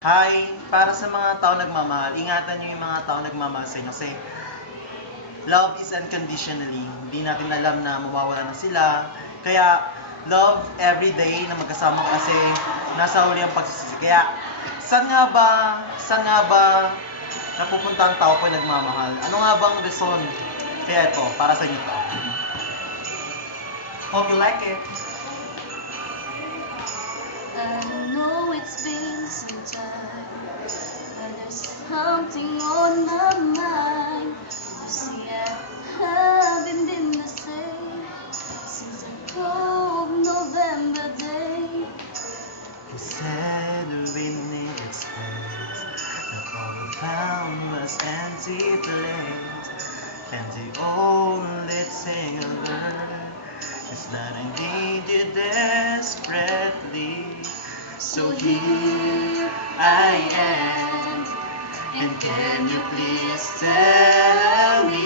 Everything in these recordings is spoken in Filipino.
Hi! Para sa mga tao nagmamahal, ingatan niyo yung mga tao nagmamahal sa inyo kasi love is unconditionally. Hindi natin alam na mawawala na sila. Kaya love every day na magkasama kasi nasa huli ang pagsisisi. Kaya saan nga ba napupunta ang tao pag nagmamahal? Ano nga bang reason? Kaya ito, para sa inyo to. Hope you like it. I know it's been some time, but there's something on my mind. You see, I haven't been the same since a cold November day. You said we needed space, and all we found was empty place. And the only thing I learned is that I need you desperately. So here I am, and can you please tell me,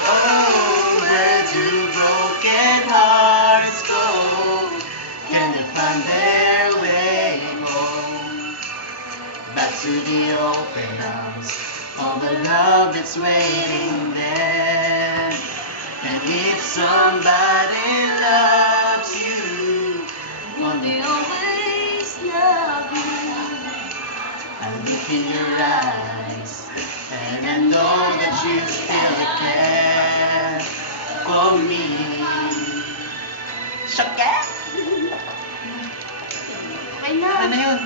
oh, where do broken hearts go? Can they find their way home? Back to the open arms of the love that's waiting there. And if somebody loves you, Won't they always love you? I look in your eyes, and I know that you still care for me. Shaka! Okay na. Ano na yun?